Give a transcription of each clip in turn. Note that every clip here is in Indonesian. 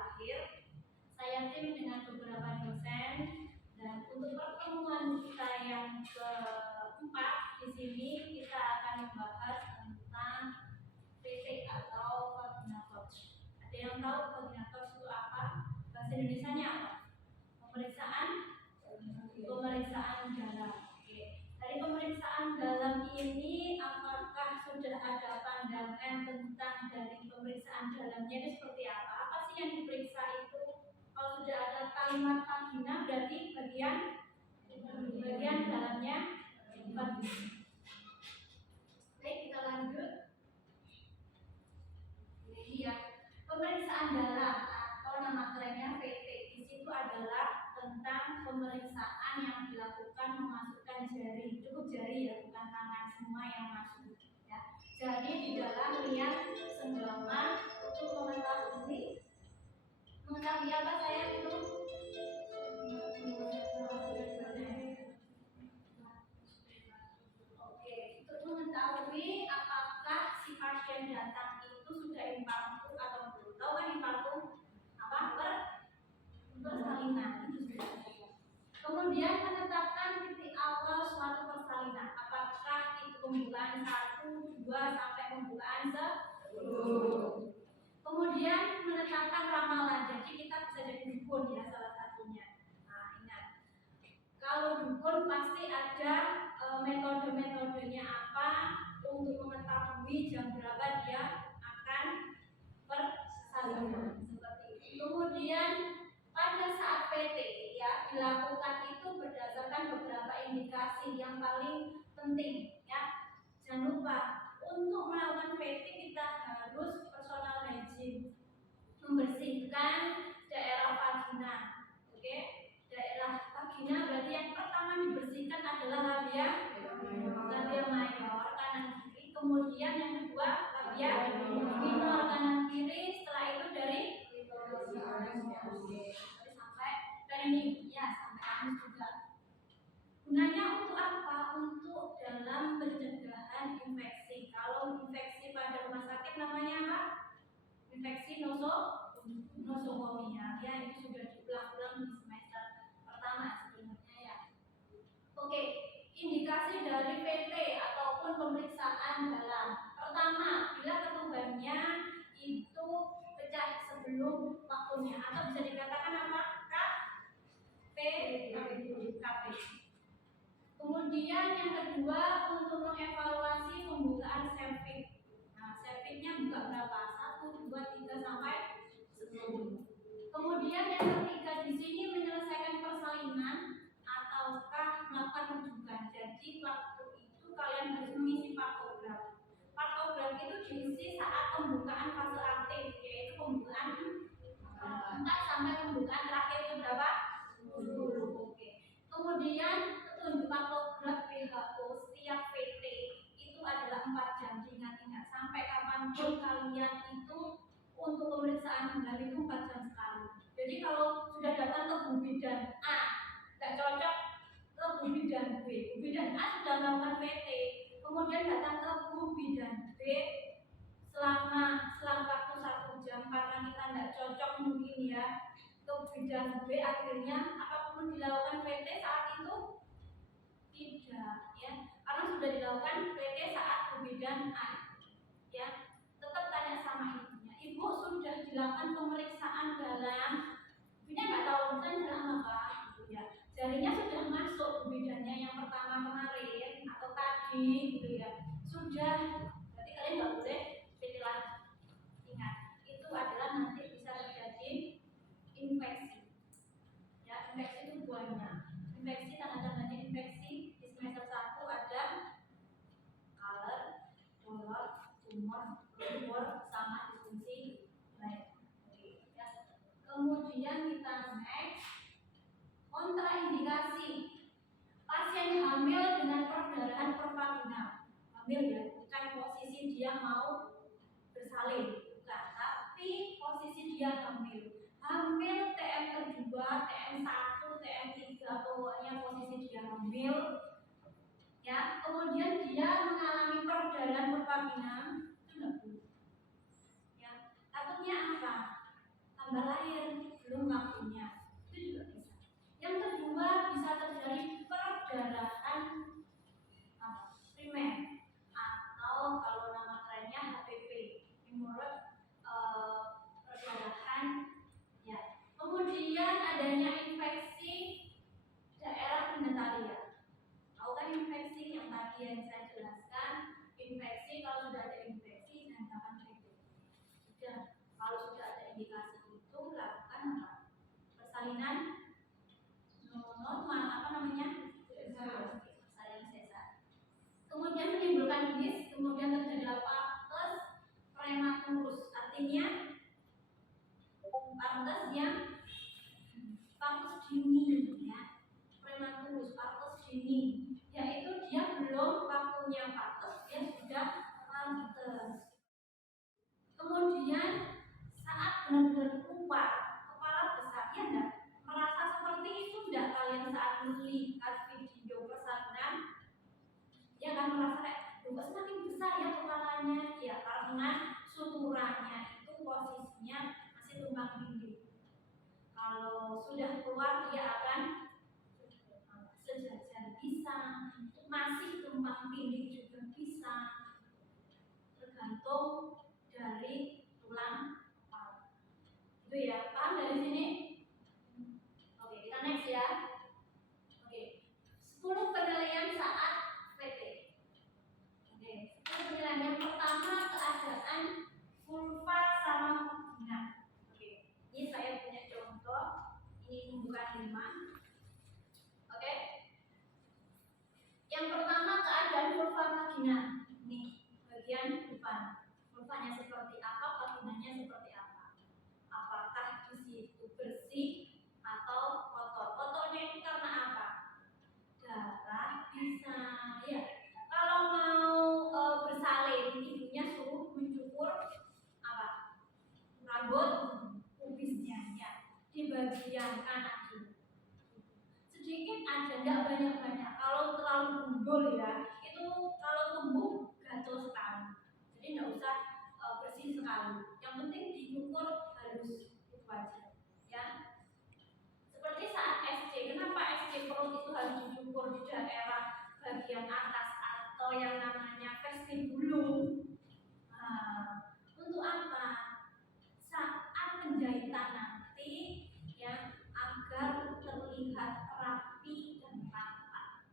lahir. Saya tim dengan beberapa dosen, dan untuk pertemuan kita yang keempat di sini kita akan membahas tentang PT atau koordinator. Ada yang tahu koordinator itu apa? Bahasa Indonesianya apa? Pemeriksaan dalam. Oke. Dari pemeriksaan dalam ini, apakah sudah ada pandangan tentang dari pemeriksaan dalamnya itu seperti apa? Apa sih yang diperiksa itu? Kalau sudah ada kalimat vagina, berarti bagian dalamnya vagina. Baik, kita lanjut. Ini ya, pemeriksaan dalam atau nama kerennya PT. Di situ adalah tentang pemeriksaan yang dilakukan memasukkan jari, cukup jari ya, bukan tangan semua yang masuk ya. Jadi di dalam lihat senggama untuk mengetahui apa saya itu untuk mengetahui apakah si pasien datang itu sudah infarksi atau belum. Tahu kan infarksi apa? Persalinan itu sudah. Kemudian menetapkan titik awal suatu persalinan. Apakah itu pembukaan 1, 2 sampai pembukaan 10. Kemudian menetapkan ramalan. Jadi kita bisa jadi dukun ya, salah satunya. Nah, ingat. Kalau dukun pasti ada metode-metodenya apa untuk mengetahui jam berapa dia akan persalinan seperti itu. Kemudian pada saat PT ya dilakukan itu berdasarkan beberapa indikasi yang paling penting ya. Jangan lupa untuk melakukan PT kita harus personal hygiene, membersihkan daerah vagina. Oke? Daerah vagina berarti yang pertama dibersihkan adalah labia mayor kanan kiri, kemudian yang kedua labia minor kanan kiri, setelah itu dari sampai perineum ya, sampai anus juga. Gunanya untuk apa? Untuk dalam pencegahan infeksi. Kalau infeksi pada rumah sakit namanya apa? Infeksi nosokomia ya, itu sudah diulang-ulang di semester pertama sebenarnya ya. Oke, indikasi dari PT ataupun pemeriksaan dalam. Pertama, bila ketubannya itu pecah sebelum waktunya atau bisa dikatakan apa? KP. Kemudian yang kedua untuk mengevaluasi pembukaan cervix. Nah, cervixnya buka berapa? 1, 2, 3 sampai 10. Kemudian yang ketiga di sini menyelesaikan persalinan ataukah melakukan rujukan. Jadi waktu itu kalian harus mengisi partograf. Partograf itu diisi saat pembukaan fase aktif, yaitu pembukaan 4 sampai pembukaan terakhir itu berapa? 10. Oke. Kemudian petunjuk partograf WHO setiap PT itu adalah 4 jam. Ingat-ingat sampai kapanpun kalian itu untuk pemeriksaan kembali itu 4 jam sekali. Jadi kalau sudah datang ke Bu Bidan A tidak cocok ke Bu Bidan B. Bu Bidan A sudah melakukan PT, kemudian datang ke Bu Bidan B selang waktu 1 jam karena kita tidak cocok mungkin ya ke bidan B, akhirnya apa perlu dilakukan PT saat itu? Tidak ya, karena sudah dilakukan PT saat bidan A ya. Tetap tanya sama ibunya, ibu sudah dilakukan pemeriksaan dalam, ibunya nggak tahu pemeriksaan dalam apa gitu ya. Jarinya sudah masuk bidannya yang pertama kemarin atau tadi gitu ya, sudah, berarti kalian nggak boleh PT lagi. Ingat, itu adalah nanti bisa terjadi infeksi ya. Infeksi itu banyak. Infeksi, tanda-tandanya infeksi di semester 1 ada color, dolor, tumor, tumor, sama disfungsi lain. Oke, ya. Kemudian kita next, kontraindikasi pasien hamil dengan perdarahan pervaginal. Hamil ya, bukan posisi dia mau bersalin, bukan, tapi posisi dia hamil. Hamil TM kedua, TM 1, TM 3, pokoknya posisi dia hamil ya. Kemudian dia mengalami perdarahan pervaginal, itu enggak boleh ya. Takutnya apa? gambar air belum waktunya, itu juga bisa. Yang kedua bisa terjadi perdarahan primer atau kalau nama kerennya HPP, hemorrhoid perdarahan ya. Kemudian adanya infeksi daerah genitalia. Tahu kan infeksi yang tadi yang saya jelaskan, infeksi kalau sudah ada infeksi jangan sudah kalau sudah ada indikasi itu lakukan apa? Persalinan normal apa namanya? Persalinan sesar. Kemudian menimbulkan bis, kemudian terjadi apa? Prematurus, artinya partus yang partus dini ya. Prematurus, partus dini, yaitu dia belum waktunya partus, dia sudah partus. Kemudian saat benar-benar keluar kepala besar, ya enggak? Merasa seperti itu enggak kalian saat melihat video persalinan? Ya kan merasa kayak kok semakin besar ya kepalanya? Ya karena suturannya itu posisinya masih tumpang tindih. Kalau sudah keluar dia akan sejajar bisa, masih tumpang tindih juga bisa, tergantung dari tulang kepala. Itu ya, paham dari sini? Oke, kita next ya. Oke, 10 penilaian saat PT. Oke, 10 penilaian. Yang pertama keadaan vulva sama vagina. Oke, ini saya punya contoh. Ini pembukaan 5. Oke. Yang pertama keadaan vulva vagina. Nih, bagian depan. Vulvanya seperti apa, vaginanya seperti apa? Apakah di situ bersih atau kotor? Kotornya itu karena apa? Darah bisa, ya. Kalau mau bersalin, ibunya suruh mencukur apa? Rambut pubisnya, ya. Di bagian kanan ini. Sedikit aja, nggak banyak-banyak. Kalau terlalu gundul ya, itu kalau tumbuh gatel sekali. Jadi nggak usah bersih sekali. Yang penting dicukur halus itu aja, ya. Seperti saat SC, kenapa SC perut itu harus dicukur di daerah bagian atas atau yang namanya vestibulum? Nah, untuk apa? Saat penjahitan nanti, ya, agar terlihat rapi dan rapat.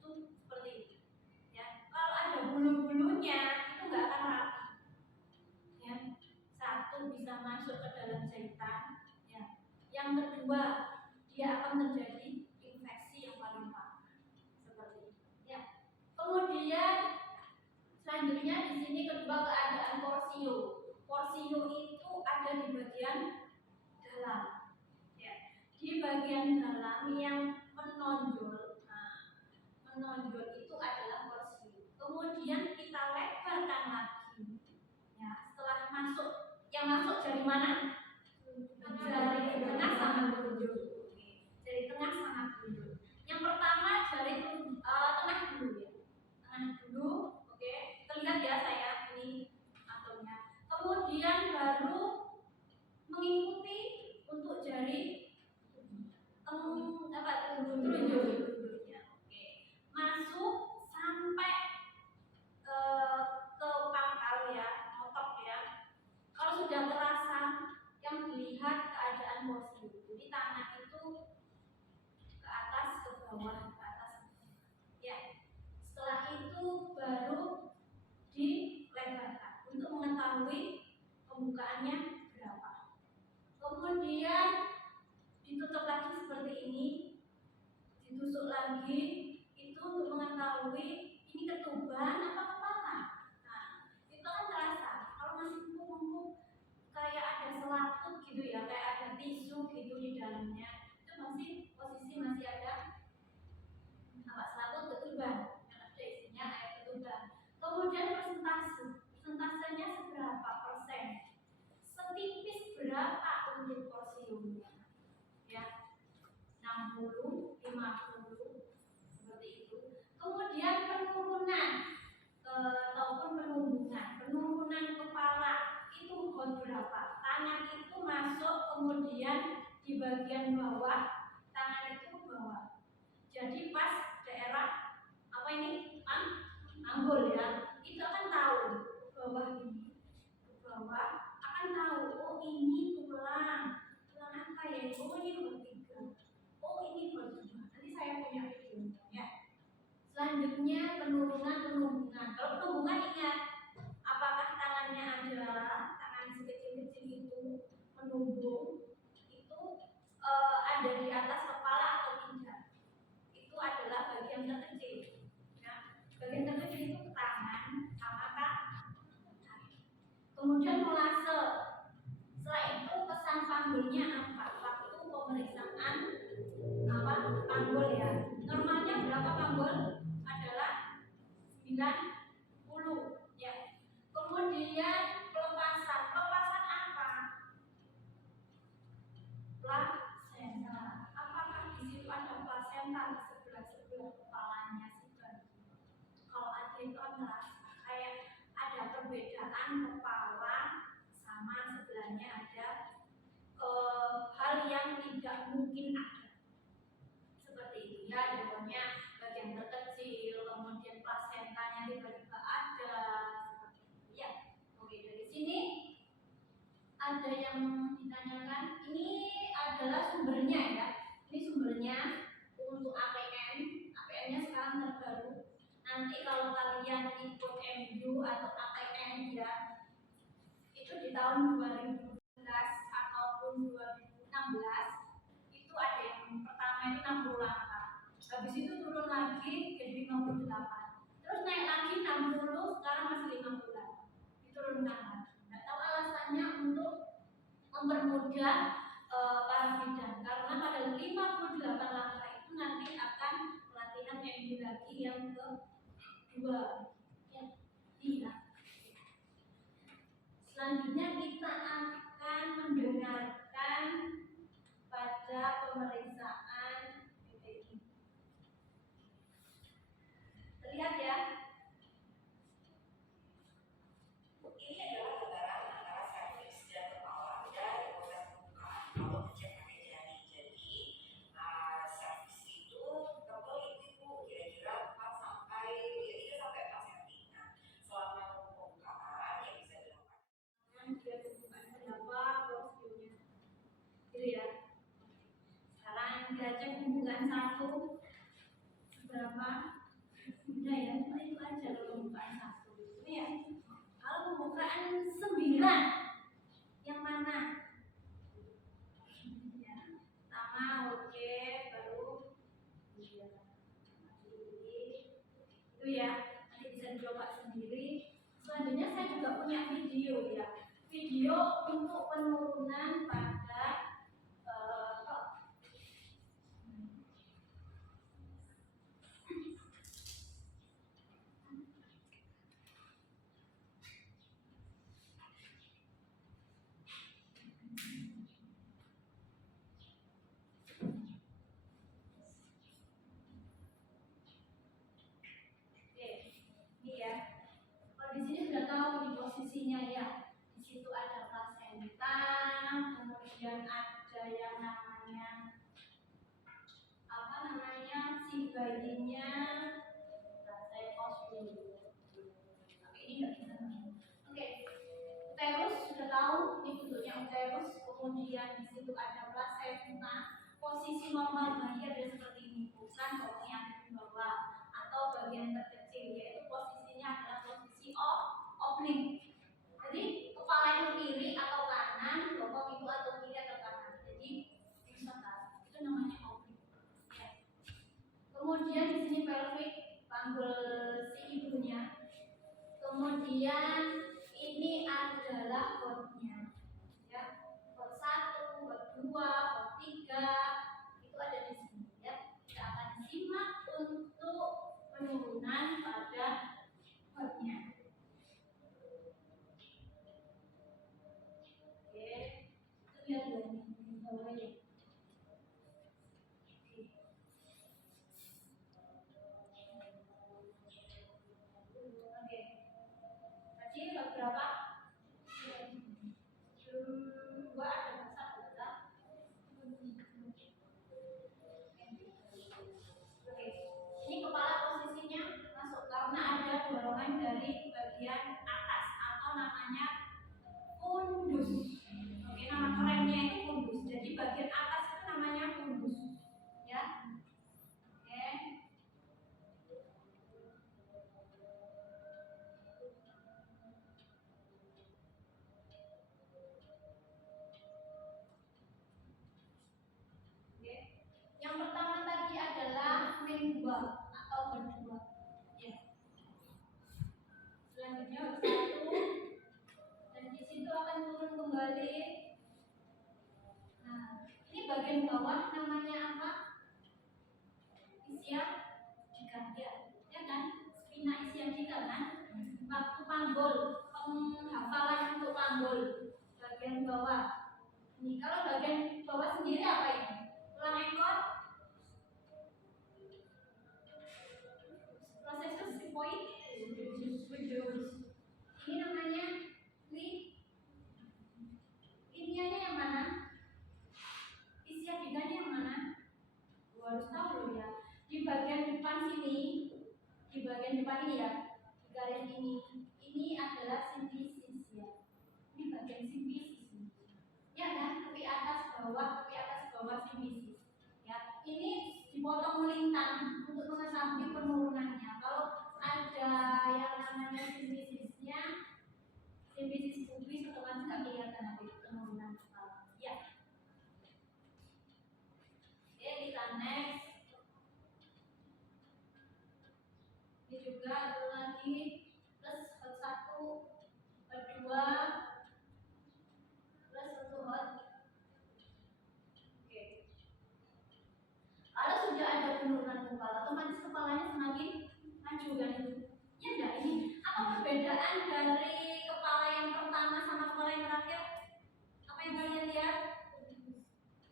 Itu seperti itu. Ya, kalau ada bulu-bulunya itu nggak akan rapi. Ya, satu bisa masuk ke dalam jahitan. Ya, yang kedua dia akan terjadi infeksi yang paling parah. Seperti itu. Ya. Kemudian selanjutnya di sini kedua keadaan porsio. Porsio itu ada di bagian dalam. Ya. Di bagian dalam yang menonjol. Nah, menonjol itu adalah porsio. Kemudian kita lebarkan lagi. Ya, setelah masuk, yang masuk dari mana? Dari tengah sama telunjuk. Dari tengah sama telunjuk. Yang pertama dari tengah dulu ya. Tengah dulu, oke. Terlihat ya saya ini aturnya. Kemudian baru mengikuti untuk jari telunjuknya. Oke. Masuk sampai ke pangkal ya, otot ya. Kalau sudah terasa yang dilihat keadaan porsio. Jadi tangan itu ke atas, ke bawah, ke atas. Ya. Setelah itu baru dilebarkan untuk mengetahui pembukaannya berapa. Kemudian ditutup lagi seperti ini, ditusuk lagi itu untuk mengetahui ini ketuban apa kepala. Nah, itu kan terasa. Kalau masih empuk-empuk kayak ada selaput gitu ya, kayak ada tisu gitu di dalamnya, itu masih posisi masih ada apa selaput ketuban yang ada isinya air ketuban. Kemudian persentasenya seberapa persen, setipis berapa untuk porsiumnya, ya 60, 50 seperti itu. Kemudian penurunan ataupun penurunan kepala itu berapa? Tangan itu itu masuk, kemudian di bagian bawah tangan itu ke bawah. Jadi pas daerah apa ini? Anggul ya. Itu akan tahu ke bawah ini. Ke bawah akan tahu, oh ini tulang. Tulang apa ya? Oh ini vertiga. Oh ini vertiga. Nanti saya punya videonya ya. Selanjutnya penurunan. Kalau penurunan ingat, apakah tangannya adalah tangan sekecil-kecil itu menunggu itu ada di atas kepala atau tidak? Itu adalah bagian terkecil. Nah, bagian terkecil itu tangan sama kaki. Kemudian molase. Setelah itu pesan panggulnya apa? Waktu pemeriksaan apa? Panggul ya. Normalnya berapa panggul? Adalah 90 ya. Kemudian pelepasan apa? Plasenta. Apakah di situ ada plasenta di sebelah kepalanya sih? Kalau ada itu merasa kayak ada perbedaan kepala sama sebelahnya ada hal yang tidak mungkin ada. Seperti itu ya, contohnya bagian terkecil, kemudian plasentanya tiba-tiba ada, seperti itu ya. Oke, dari sini ada yang ditanyakan, ini adalah sumbernya ya. Ini sumbernya untuk APN. APN-nya sekarang terbaru. Nanti kalau kalian ikut MU atau APN ya, itu di tahun 2012 ataupun 2016 itu ada yang pertama itu 60 langkah. Habis itu turun lagi jadi 58. Terus naik lagi 60, sekarang masih 58. Diturunkan lagi. Nggak tahu alasannya untuk mempermudah para bidan, karena pada 58 langkah itu nanti akan pelatihan MU lagi yang kedua ya. Iya. Selanjutnya kita akan mendengarkan pada pemeriksaan PPI. Terlihat ya. Ini adalah gambaran antara serviks dan kepala dari proses pembukaan atau pengecekan jari. Jadi serviks itu tebal itu kira-kira 4 sampai 4 cm. Nah, selama pembukaan yang bisa dilakukan dia pembukaan berapa prosedurnya gitu ya. Sekarang kita cek pembukaan 1 berapa. Udah ya, cuma itu aja kalau pembukaan 1 ini ya. Kalau pembukaan 9 yang mana? Ya, pertama oke, baru itu ya, nanti bisa dicoba sendiri. Selanjutnya saya juga punya video ya, video untuk penurunan pada di sini sudah tahu di posisinya ya. Di situ ada plasenta, kemudian ada yang namanya si bayinya. Saya pause dulu. Tapi ini nggak bisa. Oke. Uterus sudah tahu ini bentuknya uterus, kemudian di situ ada plasenta. Posisi normal bayi ada seperti ini, bukan pokoknya ada di bawah atau bagian terkecil, yaitu posisinya adalah posisi oblik. Jadi kepala itu kiri atau kanan, bokong itu atau kiri atau kanan. Jadi itu namanya oblik. Ya. Kemudian di sini pelvic, panggul si ibunya. Kemudian ini adalah hotnya, ya. Hot 1, hot 2, hot 3 itu ada di sini ya. Kita akan simak untuk penurunan panggul, penghafalan untuk panggul bagian bawah. Ini kalau bagian bawah sendiri apa ini? Tulang ekor, proses sipoid, ini namanya iniannya yang mana? Isi adegannya yang mana? Harus tahu loh ya. Di bagian depan sini, di bagian depan ini ya, di garis ini adalah simfisis ya. Ini bagian simfisis. Ya kan, tepi atas bawah simfisis. Ya, ini dipotong melintang untuk mengetahui penurunannya. Kalau ada yang namanya simfisisnya, simfisis pubis otomatis nggak kelihatan nanti penurunan kepala. Ya. Oke, kita next. Ini juga ada lagi plus hot 1, hot 2, plus 1 hot. Oke. Kalau sudah ada penurunan kepala, otomatis kepalanya semakin maju kan itu. Ya enggak, ini apa perbedaan dari kepala yang pertama sama kepala yang terakhir? Apa yang kalian lihat?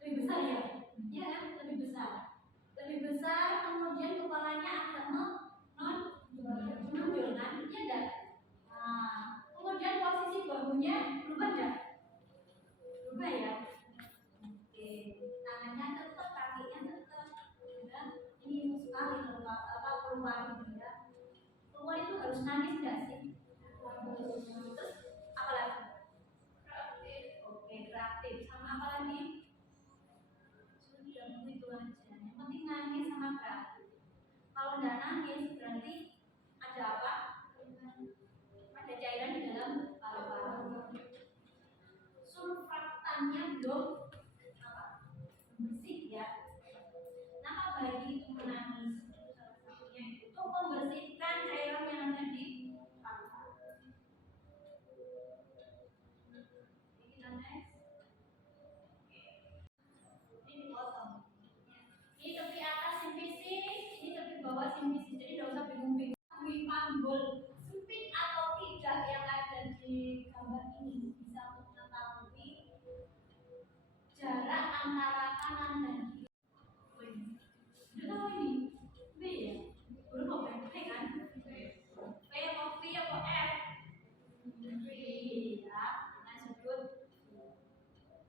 Lebih besar ya? Iya kan? Lebih besar. Lebih besar, kemudian kepalanya agak menonjol kan? Iya enggak? Nah, kemudian posisi bahunya berubah enggak? Berubah ya? Oke, tangannya tetap, kakinya tetap. Dan ini sekali perubahan ya. Perempuan itu harus nangis enggak sih? Terus apa lagi? Kreatif. Oke, kreatif. Sama apa lagi? Sudah begitu aja. Yang penting nangis sama kreatif. Kalau enggak nangis berarti ada apa? Ada cairan di dalam paru-paru. Surfaktannya belum bersih ya. Kenapa bayi itu menangis? Salah satunya itu membersihkan cairan yang ada di paru-paru. Kita next. Ini dipotong. Ini tepi atas simfisis, ini tepi bawah simfisis. Jadi tidak usah bingung-bingung. Panggul sempit atau tidak yang ada di gambar ini bisa mengetahui jarak antara kanan dan kiri. Sudah tahu ini? B ya? Belum mau B kan? P atau V atau F? V ya, nah sebut.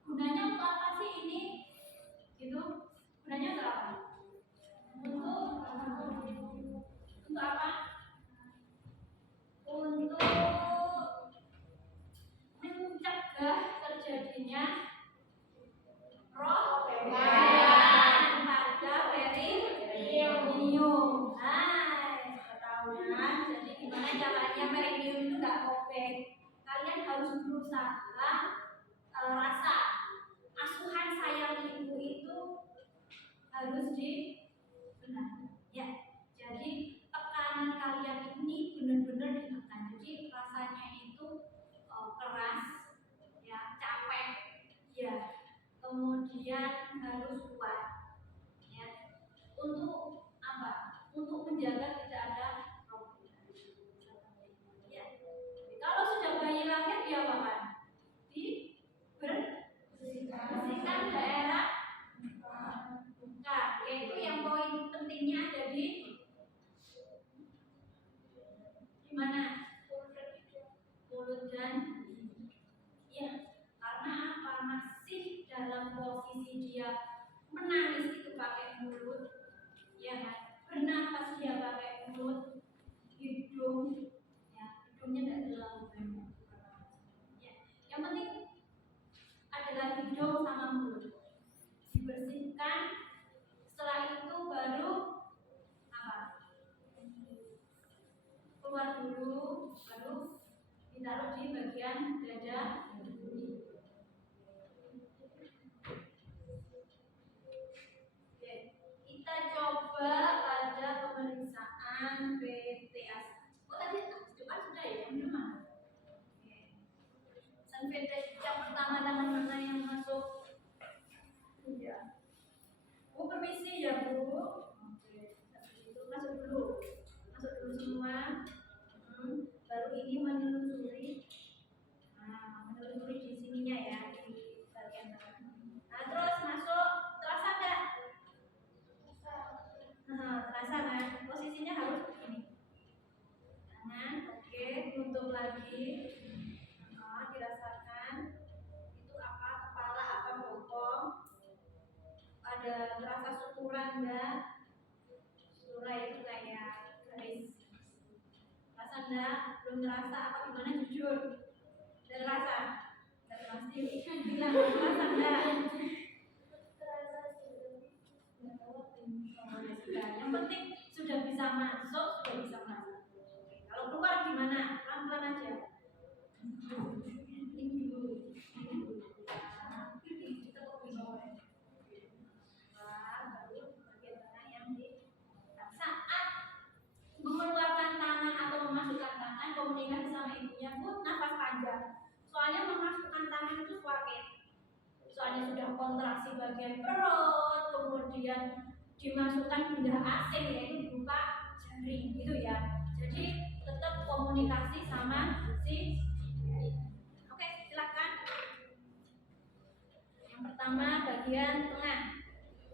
Gunanya untuk apa sih ini? Gitu? Gunanya untuk apa? Untuk apa? Untuk mencegah terjadinya roh pada perineum. Nah, sudah tahu kan? Jadi gimana caranya perineum itu nggak robek? Kalian harus berusaha rasa asuhan sayang ibu itu harus dibenar. Ya, jadi tekanan kalian ini benar-benar ditekan. Jadi rasanya itu keras, ya capek, ya kemudian harus kuat, ya untuk apa? Untuk menjaga tidak ada problem. Ya. Kalau sudah bayi lahir diapakan? Dibersihkan daerah buka, yaitu yang poin pentingnya ada di mana? Mulut dan ya, karena apa? Masih dalam posisi dia menangis itu pakai mulut, ya kan? Bernapas dia pakai mulut, hidung, ya hidungnya tidak terlalu banyak. Ya, yang penting adalah hidung sama mulut dibersihkan. Setelah itu baru apa? Keluar dulu, baru ditaruh di bagian dada. Oke, kita rasa syukuran enggak? Syura itu kayak garis. Rasa enggak? Belum terasa apa gimana jujur? Udah terasa? Udah terasa bilang terasa enggak? Yang penting sudah bisa masuk, sudah bisa masuk. Kalau keluar gimana? Pelan-pelan aja. Ini dulu. Kita kok bingung. Baru bagian tengah yang di saat mengeluarkan tangan atau memasukkan tangan komunikasi sama ibunya pun nafas panjang. Soalnya memasukkan tangan itu suara soalnya sudah kontraksi bagian perut, kemudian dimasukkan benda asing yaitu berupa jaring gitu ya. Jadi tetap komunikasi sama si. Oke, silakan. Yang pertama bagian tengah.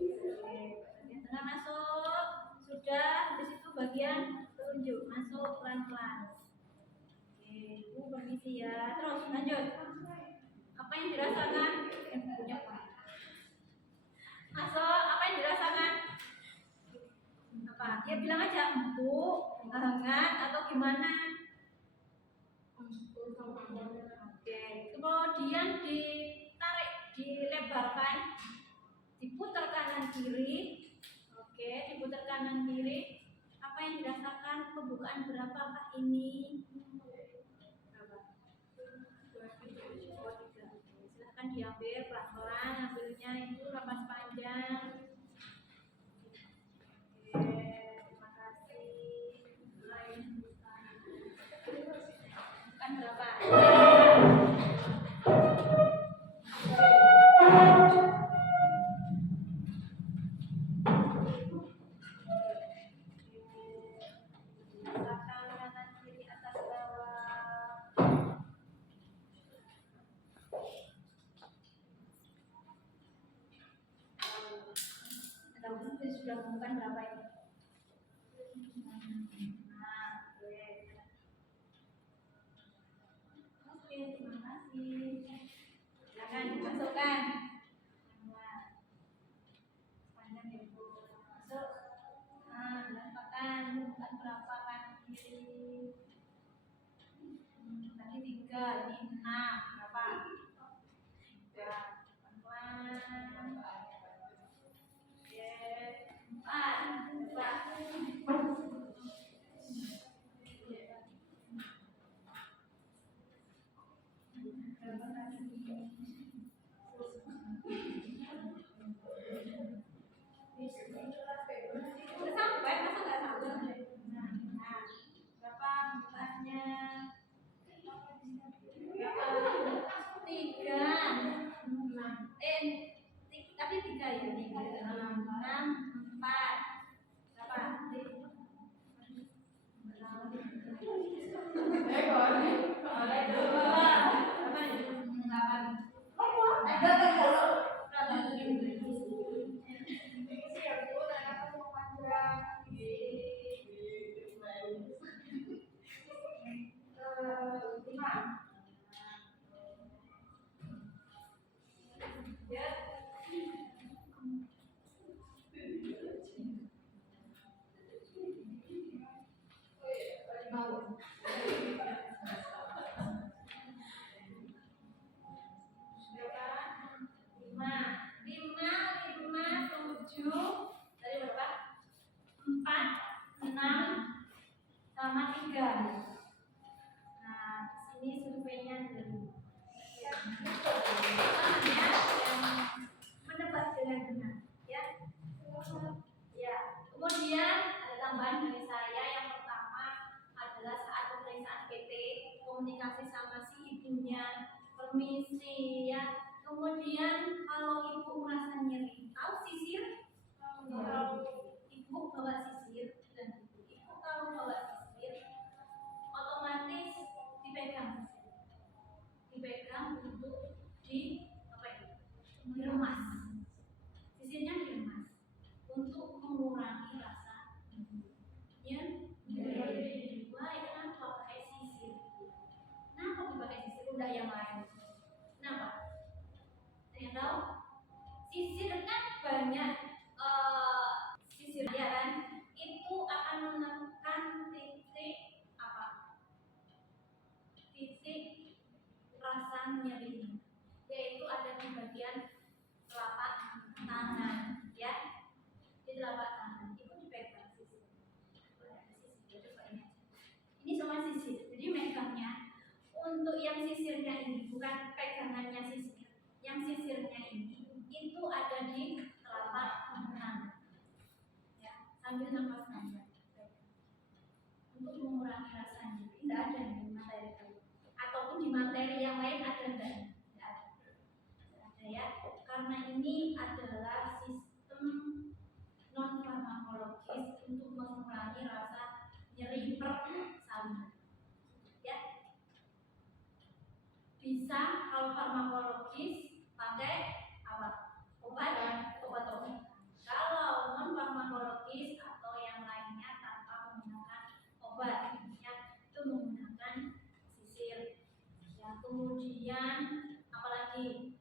Oke, bagian tengah masuk. Sudah, habis itu bagian telunjuk masuk pelan-pelan. Oke, ibu permisi ya. Terus lanjut. Apa yang dirasakan? Masuk, apa yang dirasakan? Apa? Ya bilang aja empuk, hangat atau gimana? Oke, kemudian ditarik, dilebarkan, diputar kanan kiri. Oke, diputar kanan kiri. Apa yang dirasakan? Pembukaan berapakah ini? Silahkan diambil pelan-pelan, ambilnya itu napas panjang. Oke, terima kasih. Bukan berapa? Rasakan kanan kiri atas bawah. Sudah bukan berapa ini? Nah, oke, terima kasih. Silakan dimasukkan. Panjang ya Bu. Masuk. Nah, dapatkan bukan berapa kan kiri. Tadi 3, ini 6. Berapa? 3. Pelan-pelan. Oke. 4. Udah sampai, masa nggak sampai? Nah, berapa bukanya? Berapa? Ini semua sisir. Jadi megangnya untuk yang sisirnya ini bukan pegangannya sisir. Yang sisirnya ini itu ada di telapak tangan. Ya, sambil nafas panjang. Untuk mengurangi rasa nyeri, tidak ada di materi itu. Ataupun di materi yang lain ada enggak? Tidak ada. Tidak ada ya. Karena ini adalah sistem non farmakologis untuk mengurangi rasa nyeri persalinan. Ya. Bisa kalau farmakologis pakai apa? Obat-obatan. Kalau non farmakologis atau yang lainnya tanpa menggunakan obat, ya, itu menggunakan sisir. Ya, kemudian apalagi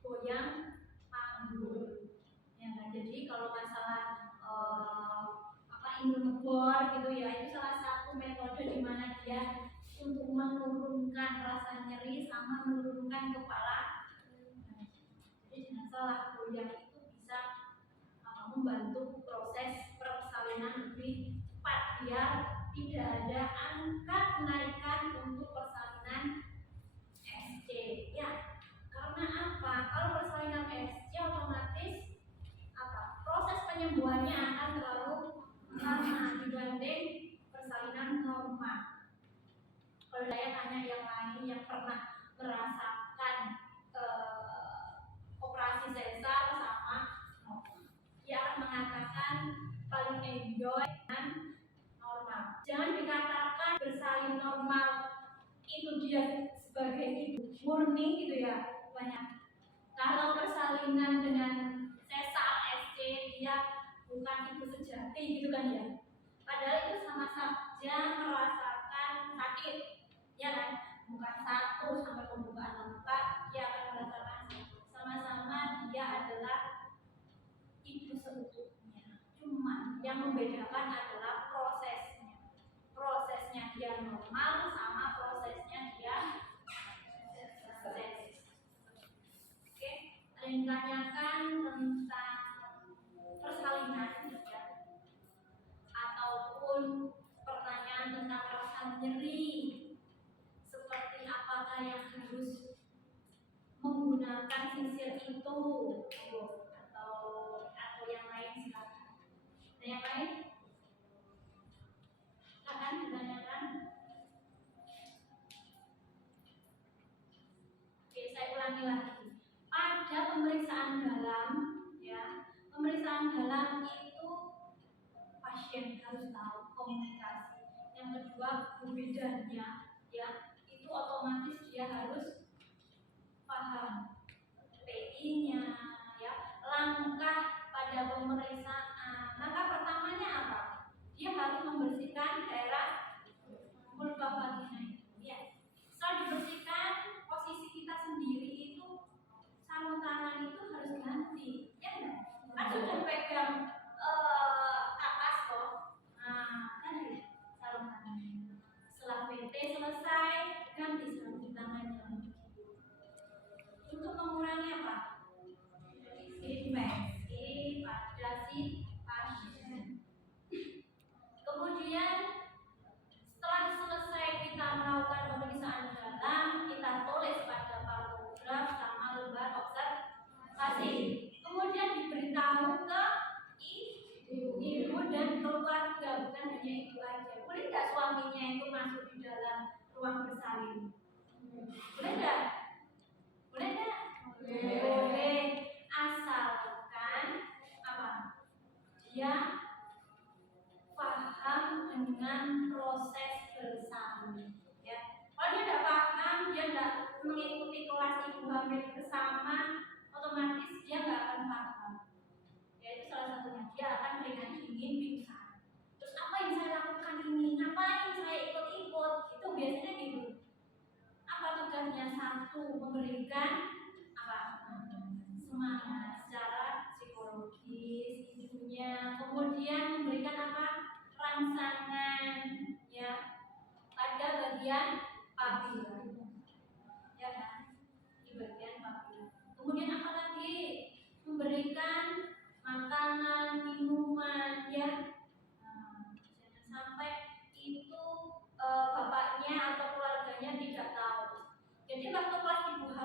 goyang panggul. Ya, nah, jadi kalau masalah imun gitu ya, itu salah satu metode di mana dia untuk menurunkan rasa nyeri sama menurunkan kepala. Jadi jangan salah, goyang itu bisa membantu proses persalinan lebih cepat biar tidak ada angka kenaikan untuk persalinan SC. Ya, karena apa? Kalau persalinan SC otomatis proses penyembuhannya akan terlalu lama dibanding persalinan normal. Kalau saya tanya yang lain yang pernah merasakan operasi sesar sama dia akan mengatakan paling enjoy dengan normal. Jangan dikatakan bersalin normal itu dia sebagai ibu murni gitu ya, banyak. Kalau persalinan dengan sesar SC dia bukan ibu sejati gitu kan ya. Padahal itu sama saja merasakan sakit, ya kan? Bukan satu sampai pembukaan 4 dia akan merasakan sama-sama dia adalah ibu seutuhnya. Cuma yang membedakan adalah prosesnya. Prosesnya dia normal sama prosesnya dia ses. Oke, ada yang ditanyakan tentang persalinan ya, ataupun pertanyaan tentang rasa nyeri seperti apakah yang harus menggunakan sisir itu atau yang lain silakan. Ada yang lain? Silakan ditanyakan. Oke, saya ulangi lagi. Pada pemeriksaan dalam, ya, pemeriksaan dalam itu pasien harus tahu komunikasi. Yang kedua, bedanya, ya, itu otomatis dia harus paham PI-nya, ya, langkah pada pemeriksaan. Langkah pertamanya apa? Dia harus membersihkan daerah vulva vagina. Ya, setelah dibersihkan, posisi kita sendiri itu sarung tangan itu harus ganti, ya enggak? Kan sudah pegang kapas kok. Nah, ganti sarung tangan. Setelah PT selesai, ganti sarung tangannya. Untuk mengurangi apa? Infeksi pada si pasien. Kemudian setelah selesai kita melakukan pemeriksaan dalam, kita tulis pada pantograf sama lembar observasi. Kemudian diberitahu ke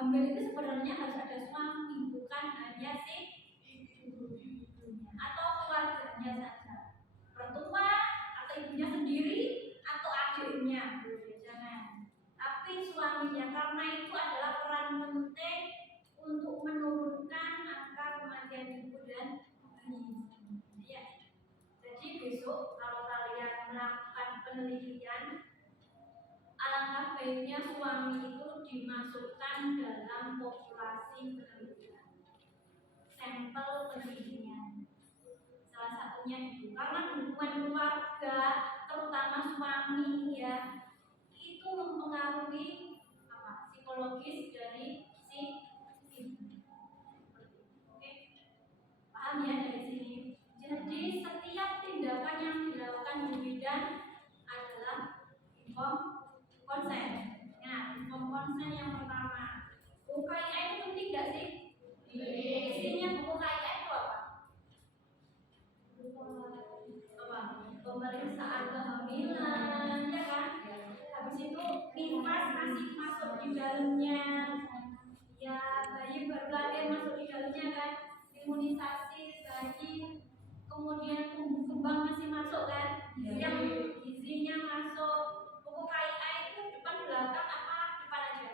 hamil itu sebenarnya harus ada suami, bukan hanya si ibunya atau keluarganya saja, mertua atau ibunya sendiri atau adiknya, jangan. Tapi suaminya, karena itu adalah peran penting untuk menurunkan angka kematian ibu dan bayi. Ya. Jadi besok kalau kalian melakukan penelitian, alangkah baiknya suami itu dimasukkan dalam populasi penelitian, sampel penelitian. Salah satunya itu karena hubungan keluarga, terutama suami ya, itu mempengaruhi psikologis dari si ibu. Oke, paham ya dari sini? Jadi setiap tindakan yang dilakukan di bidan adalah konsen. Nah, konsen yang pertama, buku KIA itu penting gak sih? Isinya buku KIA itu apa? Pemeriksaan kehamilan, ya kan? Habis itu nifas masih masuk di dalamnya, ya bayi baru lahir masuk di dalamnya kan? Imunisasi bayi, kemudian tumbuh kembang masih masuk kan? Yang gizinya masuk. Buku KIA itu depan belakang apa depan aja?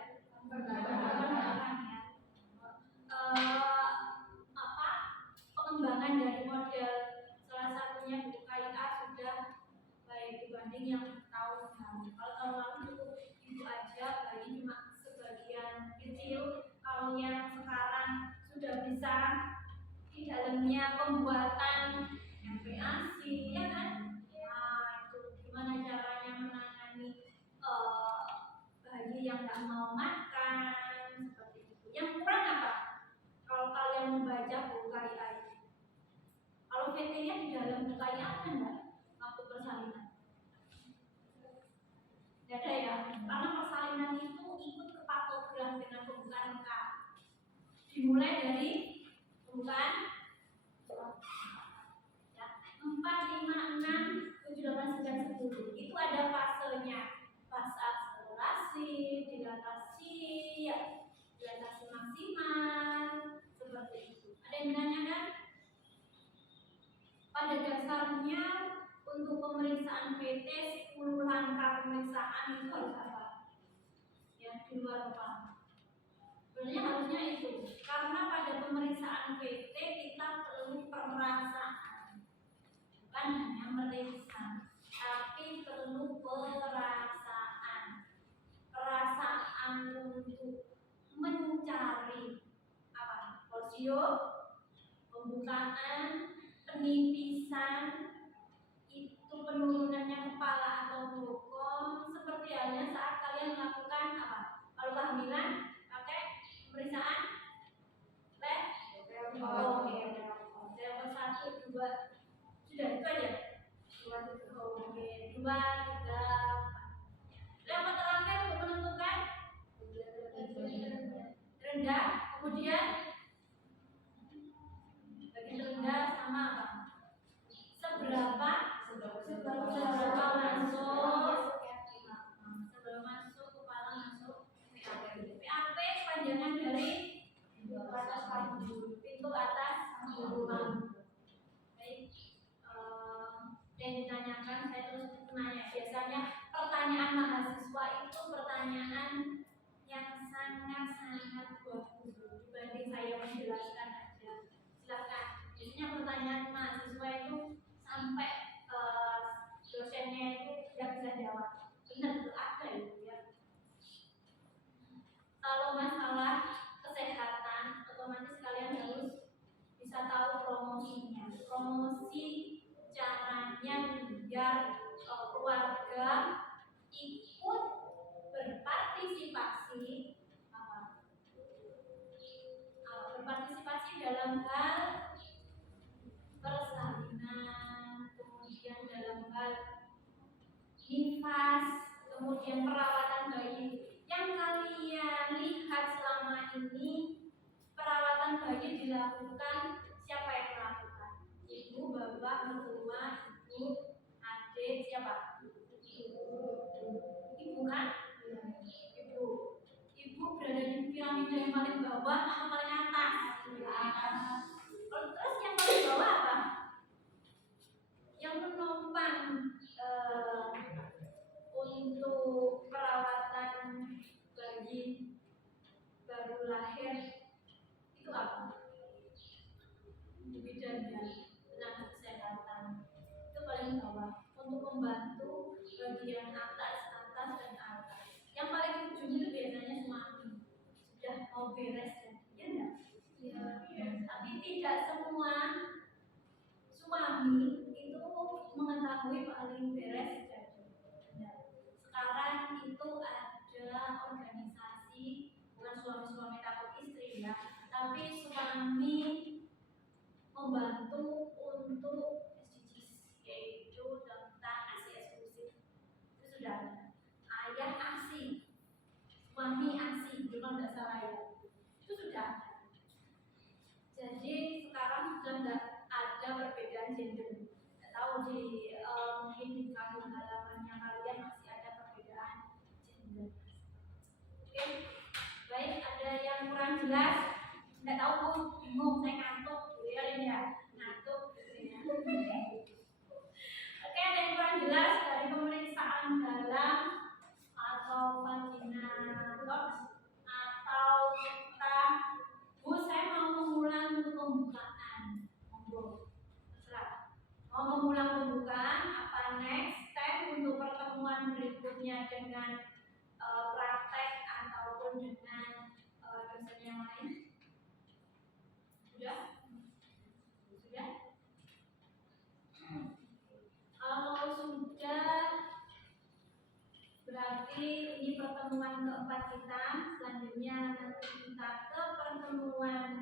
Belakang ya. Pengembangan dari model salah satunya buku KIA sudah baik dibanding yang tahun lalu. Kalau tahun lalu cukup ibu aja, bayi cuma sebagian kecil. Kalau yang sekarang sudah bisa di dalamnya pembuatan MPASI, ya kan? Nah, itu gimana caranya menangani bayi yang nggak mau makan, seperti itu. Yang kurang apa? Kalau kalian membaca buku KIA ini, kalau VT-nya di dalam buku KIA ada nggak waktu persalinan? Tidak ada ya, karena persalinan itu ikut ke patograf dengan pembukaan K. Dimulai dari pembukaan 4, 5, 6, 7, 8, 9, 10. Itu ada fasenya. Fase akselerasi, dilatasi, ya, dilatasi maksimal, seperti itu. Ada yang menanyakan? Pada dasarnya untuk pemeriksaan PT 10 langkah pemeriksaan itu harus apa? Ya, di luar kepala. Sebenarnya harusnya itu, karena pada pemeriksaan PT kita perlu perasaan, bukan hanya meriksa, tapi perlu perasaan untuk mencari apa? Posio, pembukaan, penipisan, itu penurunannya kepala atau bokong, seperti halnya saat kalian melakukan apa? Kalau kehamilan pakai pemeriksaan lab. Oke, level 1, 2, sudah itu aja. 2, 3, 4. Level terakhir untuk menentukan rendah, kemudian bagian rendah sama apa? Seberapa masuk kepala masuk PAP panjangan dari pintu atas lambung. Baik, yang ditanyakan saya terus menanya. Biasanya pertanyaan mahasiswa itu pertanyaan yang sangat-sangat bagus dibanding saya menjelaskan aja. Silakan. Biasanya pertanyaan mahasiswa itu sampai dosennya itu tidak bisa jawab. Benar itu ada itu ya. Kalau masalah kesehatan, otomatis kalian harus bisa tahu promosinya. Promosi caranya biar keluarga ikut berpartisipasi berpartisipasi dalam hal persalinan, kemudian dalam hal nifas, kemudian perawatan bayi. Yang kalian lihat selama ini perawatan bayi dilakukan, siapa yang melakukan? Ibu, bapak, mertua, ibu, adik, siapa? Ibu kan? Ibu berada di piramida tidak semua suami itu mengetahui paling beres jadul. Sekarang itu ada organisasi, bukan suami-suami takut istri ya, tapi suami membantu untuk SDGs, yaitu tentang ASI eksklusif. Itu sudah ada. Ayah ASI, suami ASI, kalau tidak salah ya, itu sudah ada. Jadi sekarang sudah tidak ada perbedaan gender. Tidak tahu mungkin di kampung halamannya kalian masih ada perbedaan gender. Oke, baik, ada yang kurang jelas? Tidak tahu, bingung, saya ngantuk, ya ngantuk. Oke, ada yang kurang jelas dari pemeriksaan dalam atau vagina docs atau kita Bu, saya mau mengulang untuk pembukaan. Monggo, terserah. Mau mengulang pembukaan, apa next step untuk pertemuan berikutnya dengan praktek ataupun dengan dosen yang lain? Sudah? Sudah? Kalau sudah, berarti ini pertemuan keempat kita. Selanjutnya nanti kita ke pertemuan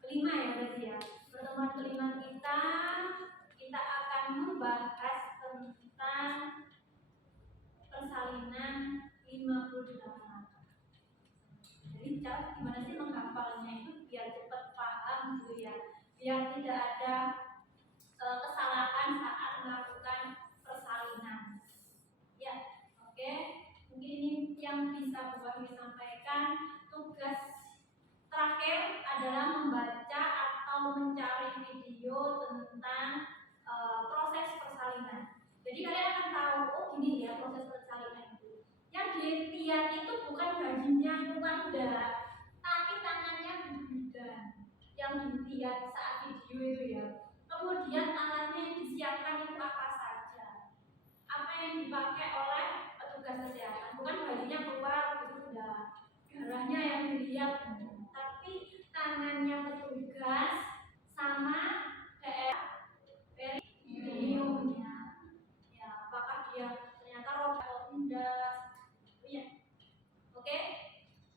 kelima ya berarti ya. Pertemuan kelima kita akan membahas tentang persalinan 58 langkah. Jadi cara gimana sih menghafalnya itu biar cepat paham gitu ya, biar tidak ada kesalahan saat melakukan persalinan. Ya, oke. Mungkin ini yang bisa Bu Wahyu sampaikan. Tugas terakhir adalah membaca atau mencari video tentang proses persalinan. Jadi kalian akan tahu, oh gini ya proses persalinan itu. Yang dilihat itu bukan bajunya keluar enggak, tapi tangannya bukan. Yang dilihat saat video itu ya. Kemudian alatnya yang disiapkan itu apa saja? Apa yang dipakai oleh petugas kesehatan? Bukan bajunya keluar itu sudah darahnya yang dilihat, tapi tangannya petugas sama perineumnya. Ya, apakah dia ternyata robot atau tidak? Ya. Oke,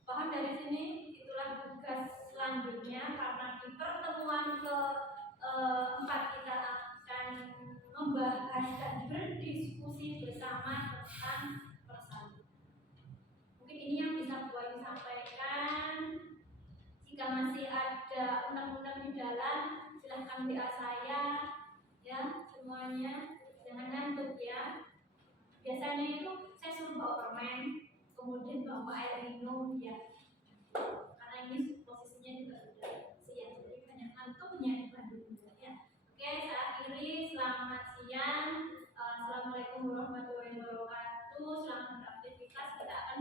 paham dari sini? Itulah tugas selanjutnya, karena di pertemuan keempat kita akan membahas dan berdiskusi bersama tentang persalinan. Mungkin ini yang bisa Bu Wahyu sampaikan. Jika masih ada undang-undang di dalam, silahkan WA saya ya semuanya, jangan ngantuk ya. Biasanya itu saya suruh bawa permen, kemudian bawa air minum ya, karena ini posisinya juga sudah siang, jadi banyak ngantuknya di Bandung ya. Oke, saya akhiri. Selamat siang. Assalamualaikum warahmatullahi wabarakatuh. Selamat beraktivitas. Kita akan